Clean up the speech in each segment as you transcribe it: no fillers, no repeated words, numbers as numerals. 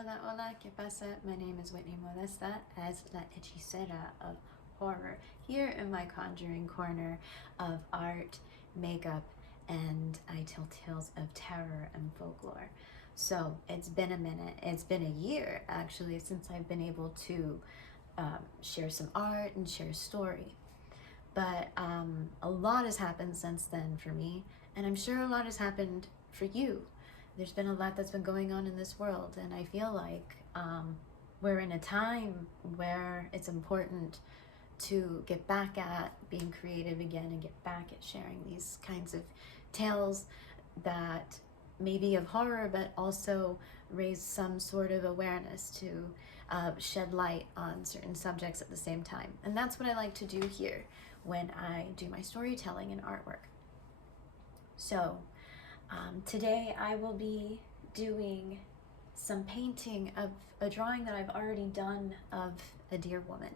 Hola, hola, ¿qué pasa? My name is Whitney Modesta as La Hechicera of Horror, here in my conjuring corner of art, makeup, and I tell tales of terror and folklore. So it's been a minute, it's been a year actually since I've been able to share some art and share story. But a lot has happened since then for me, and I'm sure a lot has happened for you. There's been a lot that's been going on in this world, and I feel like we're in a time where it's important to get back at being creative again and get back at sharing these kinds of tales that may be of horror, but also raise some sort of awareness to shed light on certain subjects at the same time. And that's what I like to do here when I do my storytelling and artwork. So today I will be doing some painting of a drawing that I've already done of a dear woman.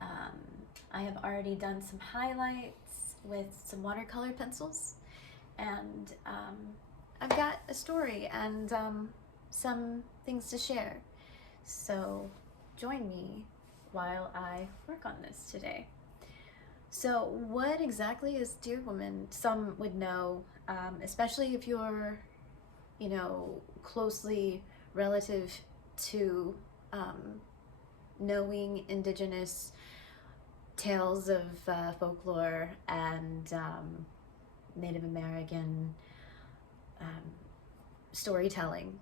I have already done some highlights with some watercolor pencils, and I've got a story and some things to share. So join me while I work on this today. So what exactly is dear woman? Some would know, especially if you're, closely relative to knowing indigenous tales of folklore and Native American storytelling.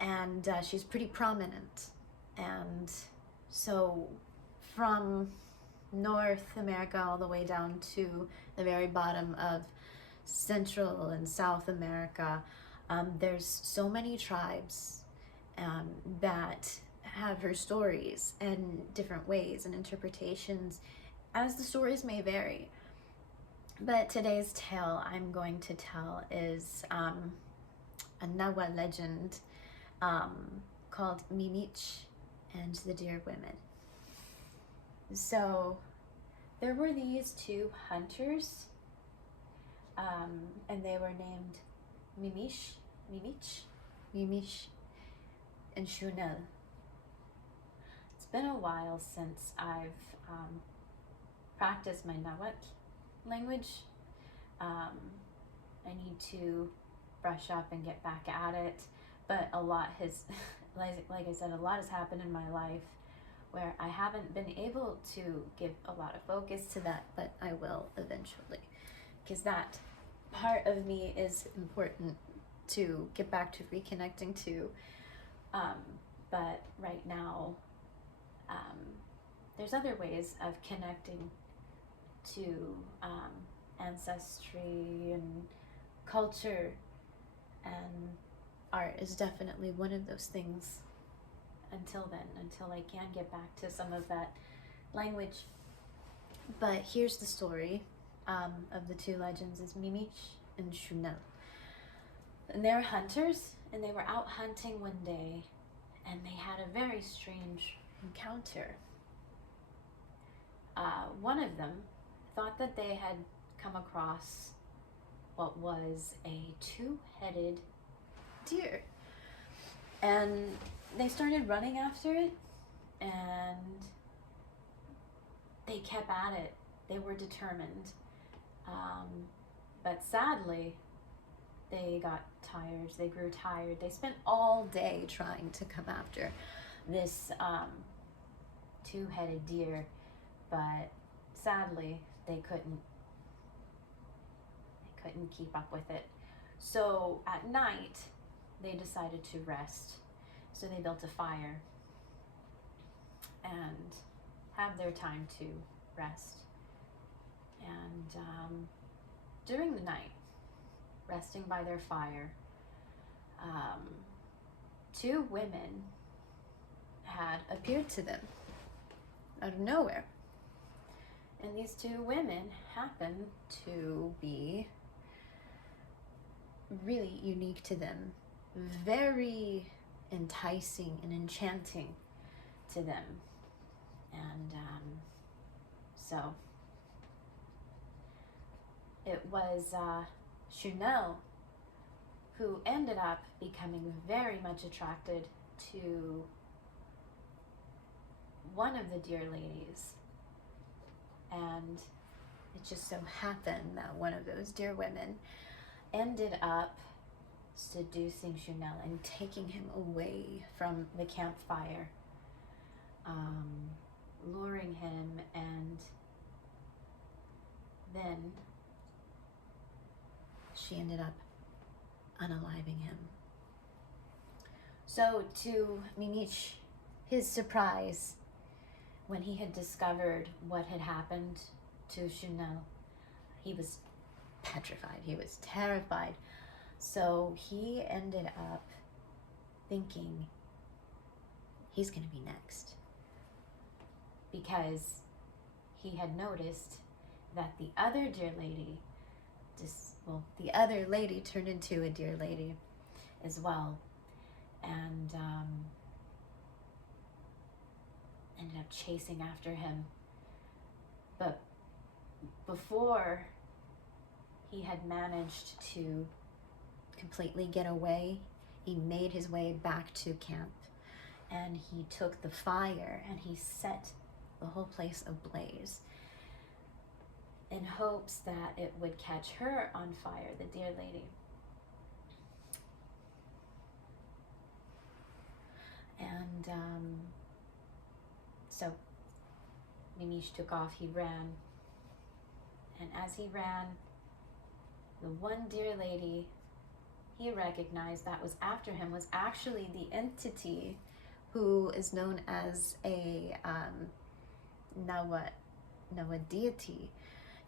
And she's pretty prominent. And so from North America all the way down to the very bottom of Central and South America, there's so many tribes that have her stories in different ways and interpretations, as the stories may vary. But today's tale I'm going to tell is a Nawa legend called Mimich and the Dear Women. So there were these two hunters, and they were named Mimich, and Shunel. It's been a while since I've practiced my Nahuatl language. I need to brush up and get back at it, but a lot has, like I said, a lot has happened in my life where I haven't been able to give a lot of focus to that, but I will eventually, because that part of me is important to get back to reconnecting to. But right now, there's other ways of connecting to ancestry and culture, and art is definitely one of those things. Until then, until I can get back to some of that language. But here's the story of the two legends is Mimich and Shunel. And they're hunters, and they were out hunting one day, and they had a very strange encounter. One of them thought that they had come across what was a two-headed deer. And they started running after it, and they kept at it. They were determined. But sadly, they got tired. They grew tired. They spent all day trying to come after this two-headed deer, but sadly, they couldn't keep up with it. So at night, they decided to rest. So they built a fire and have their time to rest. And during the night, resting by their fire, two women had appeared to them out of nowhere. And these two women happened to be really unique to them, very enticing and enchanting to them. And so it was Shunel who ended up becoming very much attracted to one of the dear ladies, and it just so happened that one of those dear women ended up seducing Chanel and taking him away from the campfire, luring him, and then she ended up unaliving him. So to Mimich, his surprise, when he had discovered what had happened to Chanel, he was petrified, he was terrified. So he ended up thinking he's going to be next, because he had noticed that the other dear lady, the other lady turned into a dear lady as well, and ended up chasing after him. But before he had managed to completely get away, he made his way back to camp, and he took the fire and he set the whole place ablaze in hopes that it would catch her on fire, the dear lady. And so Mimich took off, he ran, and as he ran, the one dear lady he recognized that was after him was actually the entity who is known as a Nawa deity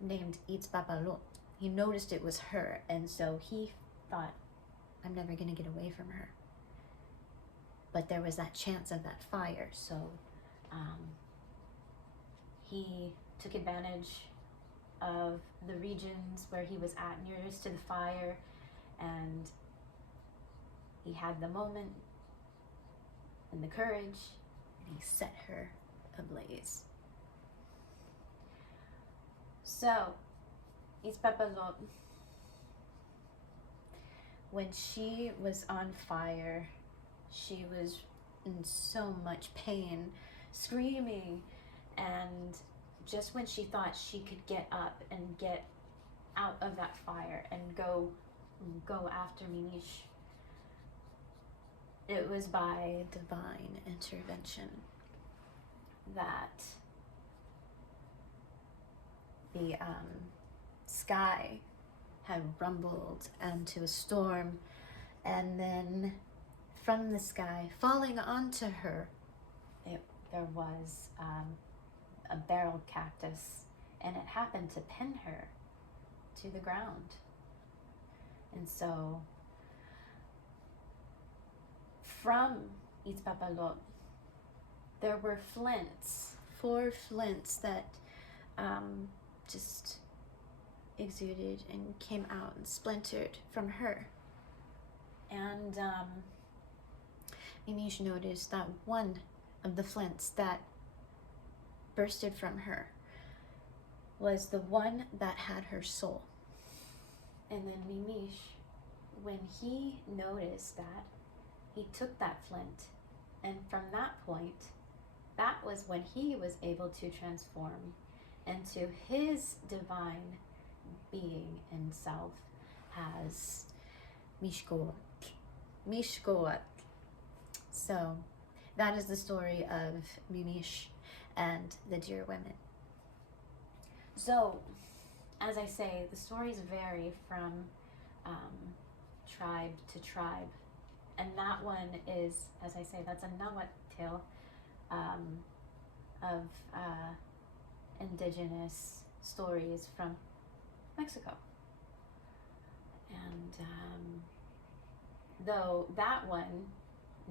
named Itzpapalot. He noticed it was her, and so he thought, I'm never going to get away from her. But there was that chance of that fire, so he took advantage of the regions where he was at nearest to the fire, and he had the moment and the courage, and he set her ablaze. So, Itzpapalot, when she was on fire, she was in so much pain, screaming, and just when she thought she could get up and get out of that fire and go after Mimich, it was by divine intervention that the sky had rumbled into a storm, and then from the sky, falling onto her, there was a barrel cactus, and it happened to pin her to the ground. And so from Itzpapalot, there were flints, 4 flints that just exuded and came out and splintered from her. And Mimich noticed that one of the flints that bursted from her was the one that had her soul. And then Mimich, when he noticed that, he took that flint, and from that point, that was when he was able to transform into his divine being and self as Mishkoat. So that is the story of Mimich and the dear women. So, as I say, the stories vary from tribe to tribe, and that one is, as I say, that's a Nahuatl tale of indigenous stories from Mexico. And though that one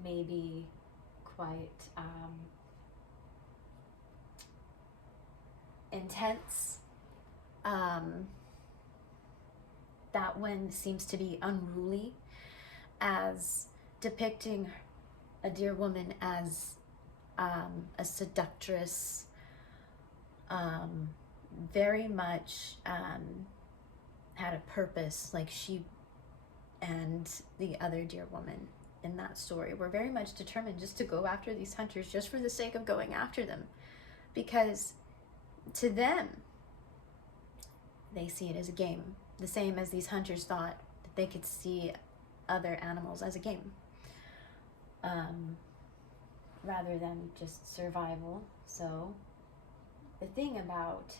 may be quite intense, that one seems to be unruly, as depicting a dear woman as a seductress, very much had a purpose, like she and the other dear woman in that story were very much determined just to go after these hunters just for the sake of going after them. Because to them, they see it as a game, the same as these hunters thought that they could see other animals as a game, rather than just survival. So the thing about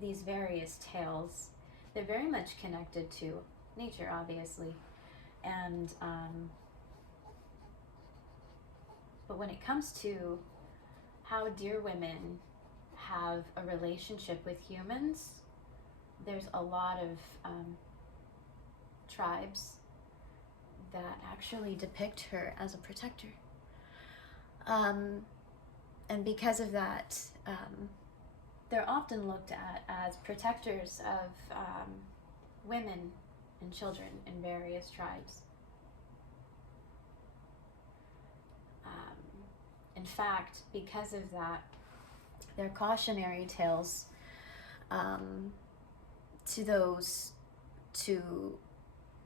these various tales, they're very much connected to nature, obviously, and but when it comes to how deer women have a relationship with humans, there's a lot of tribes that actually depict her as a protector, and because of that, they're often looked at as protectors of women and children in various tribes. In fact, because of that, they're cautionary tales to those to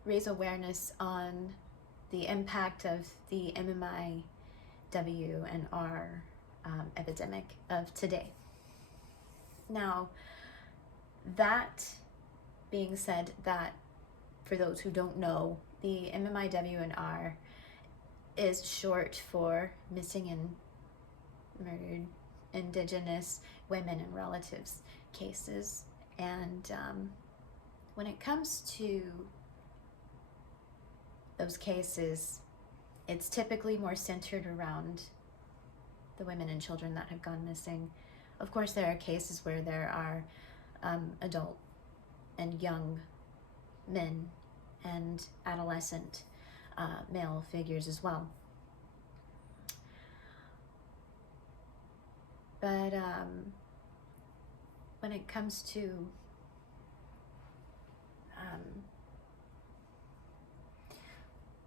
raise awareness on the impact of the MMIW&R epidemic of today. Now, that being said, that for those who don't know, the MMIW&R is short for missing and murdered Indigenous women and relatives cases. And when it comes to those cases, it's typically more centered around the women and children that have gone missing. Of course, there are cases where there are adult and young men and adolescent male figures as well. But when it comes to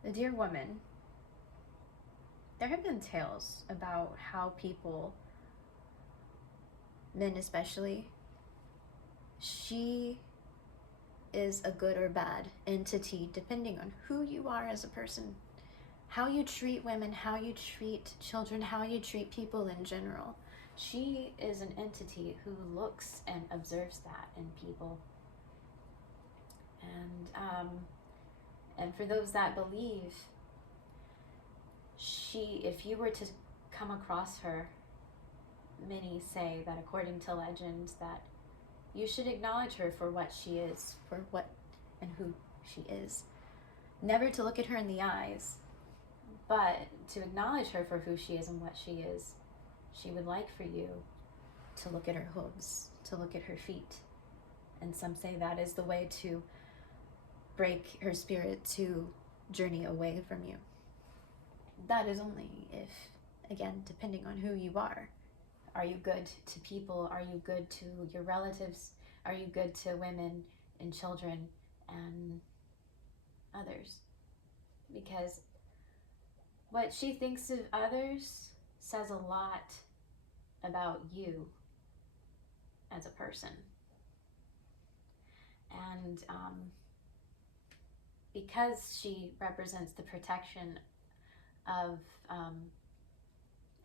the dear woman, there have been tales about how people, men especially, she is a good or bad entity depending on who you are as a person, how you treat women, how you treat children, how you treat people in general. She is an entity who looks and observes that in people. And for those that believe, if you were to come across her, many say that according to legends that you should acknowledge her for what she is, for what and who she is. Never to look at her in the eyes, but to acknowledge her for who she is and what she is. She would like for you to look at her hooves, to look at her feet. And some say that is the way to break her spirit to journey away from you. That is only if, again, depending on who you are. Are you good to people? Are you good to your relatives? Are you good to women and children and others? Because what she thinks of others says a lot about you as a person. And because she represents the protection of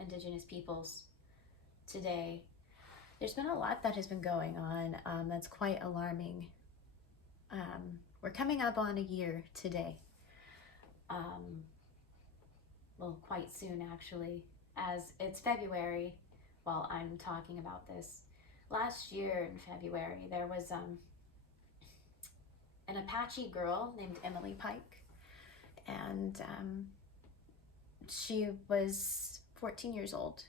Indigenous peoples today, there's been a lot that has been going on that's quite alarming. We're coming up on a year today. Well, quite soon actually, as it's February while I'm talking about this. Last year in February, there was an Apache girl named Emily Pike, and she was 14 years old.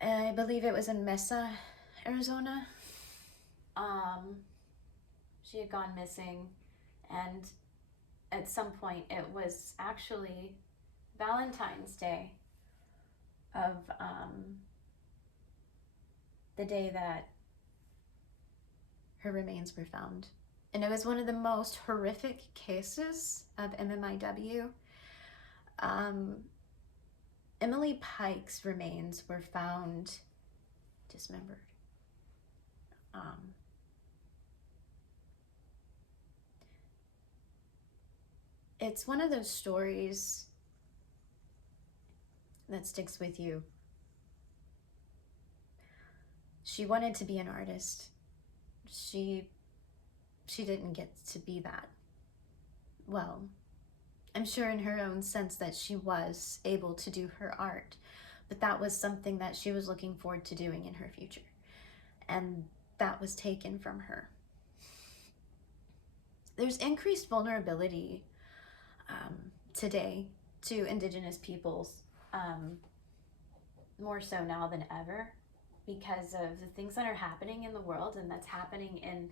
I believe it was in Mesa, Arizona. She had gone missing, and at some point it was actually Valentine's Day of the day that her remains were found. And it was one of the most horrific cases of MMIW. Emily Pike's remains were found dismembered. it's one of those stories that sticks with you. She wanted to be an artist. She didn't get to be that. Well, I'm sure in her own sense that she was able to do her art, but that was something that she was looking forward to doing in her future. And that was taken from her. There's increased vulnerability today to Indigenous peoples, more so now than ever, because of the things that are happening in the world and that's happening in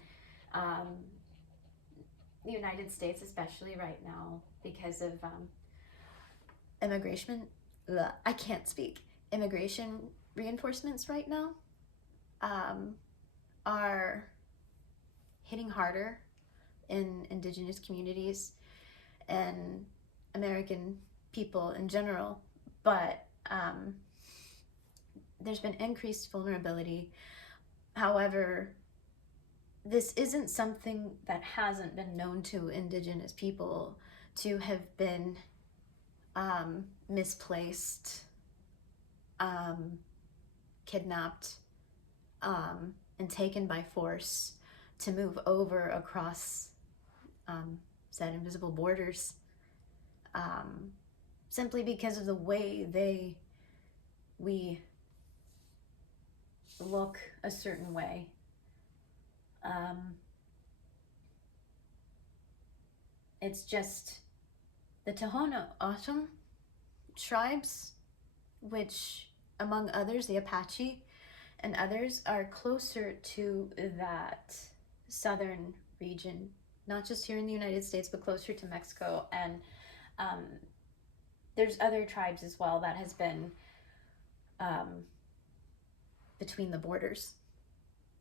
the United States, especially right now, because of immigration reinforcements right now are hitting harder in Indigenous communities and American people in general, but there's been increased vulnerability. However, this isn't something that hasn't been known to Indigenous people to have been misplaced, kidnapped, and taken by force to move over across said invisible borders, simply because of the way we look a certain way. It's just the Tohono O'odham tribes, which among others, the Apache and others, are closer to that southern region, not just here in the United States, but closer to Mexico. And there's other tribes as well that has been between the borders.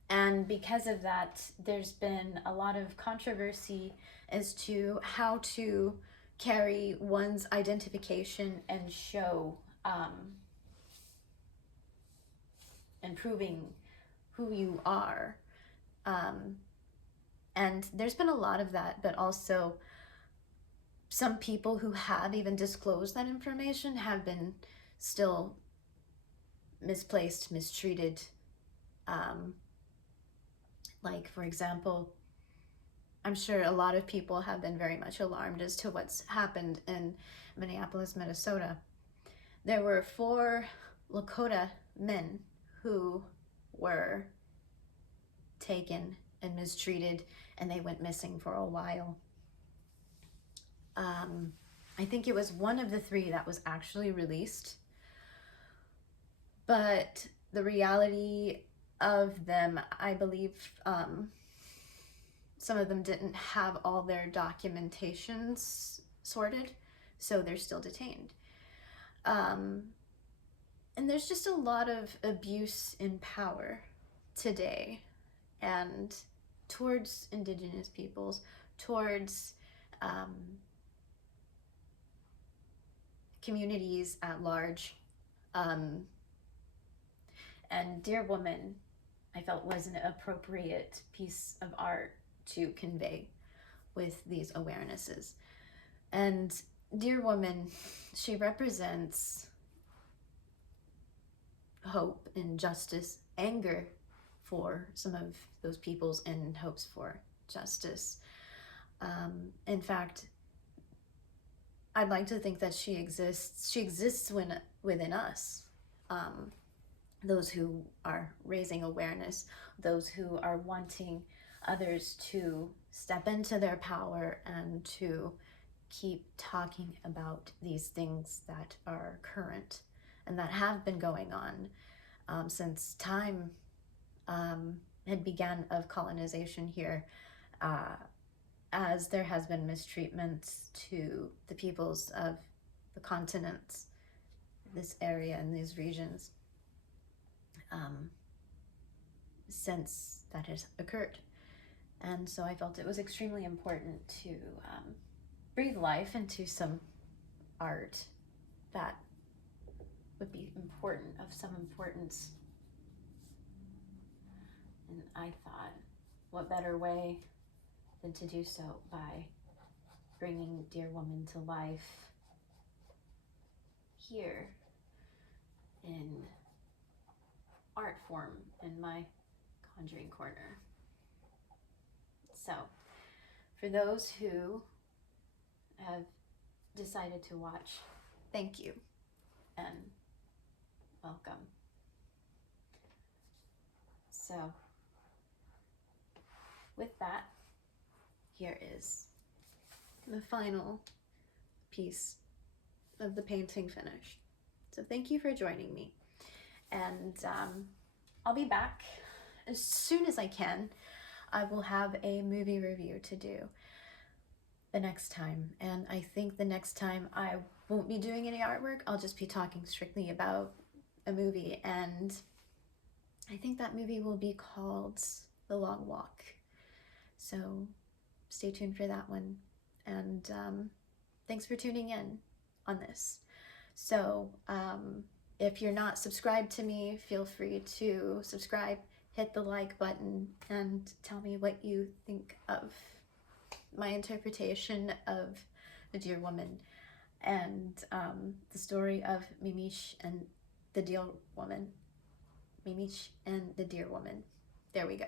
And because of that, there's been a lot of controversy as to how to carry one's identification and show and proving who you are. And there's been a lot of that, but also some people who have even disclosed that information have been still misplaced, mistreated. Like, for example, I'm sure a lot of people have been very much alarmed as to what's happened in Minneapolis, Minnesota. There were 4 Lakota men who were taken and mistreated, and they went missing for a while. I think it was one of the 3 that was actually released, but the reality of them, I believe some of them didn't have all their documentations sorted, so they're still detained. And there's just a lot of abuse in power today, and towards Indigenous peoples, towards communities at large. And Dear Woman, I felt, was an appropriate piece of art to convey with these awarenesses. And Dear Woman, she represents hope and justice, anger for some of those peoples, and hopes for justice. In fact, I'd like to think that she exists within us. Those who are raising awareness, those who are wanting others to step into their power and to keep talking about these things that are current and that have been going on since time had begun of colonization here, as there has been mistreatments to the peoples of the continents, this area and these regions, since that has occurred. And so I felt it was extremely important to breathe life into some art that would be important, of some importance. And I thought, what better way than to do so by bringing Dear Woman to life here in art form in my conjuring corner. So for those who have decided to watch, thank you and welcome. So with that, here is the final piece of the painting finished. So thank you for joining me, and I'll be back as soon as I can. I will have a movie review to do the next time, and I think the next time I won't be doing any artwork. I'll just be talking strictly about a movie, and I think that movie will be called The Long Walk. So stay tuned for that one, and thanks for tuning in on this. So if you're not subscribed to me, feel free to subscribe, hit the like button, and tell me what you think of my interpretation of The Dear Woman and the story of Mimich and the Dear Woman. Mimich and the Dear Woman. There we go.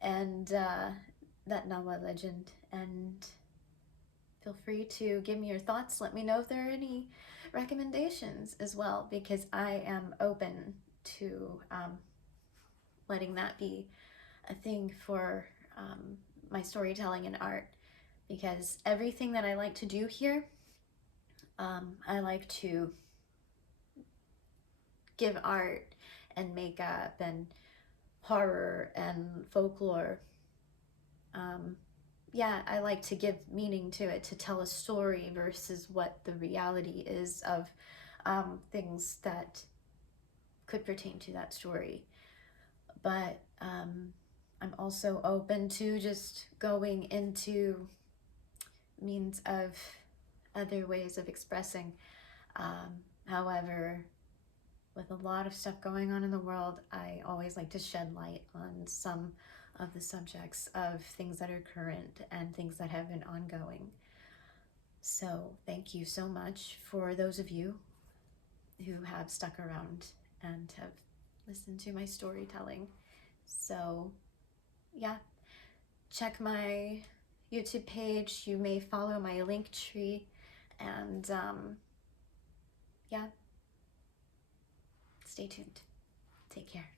And that Nawa legend. And feel free to give me your thoughts. Let me know if there are any recommendations as well, because I am open to letting that be a thing for my storytelling and art, because everything that I like to do here, I like to give art and makeup and horror and folklore. Yeah, I like to give meaning to it, to tell a story versus what the reality is of things that could pertain to that story. But I'm also open to just going into means of other ways of expressing. However, with a lot of stuff going on in the world, I always like to shed light on some of the subjects of things that are current and things that have been ongoing. So thank you so much for those of you who have stuck around and have listened to my storytelling. So yeah, check my YouTube page. You may follow my link tree, and yeah, stay tuned. Take care.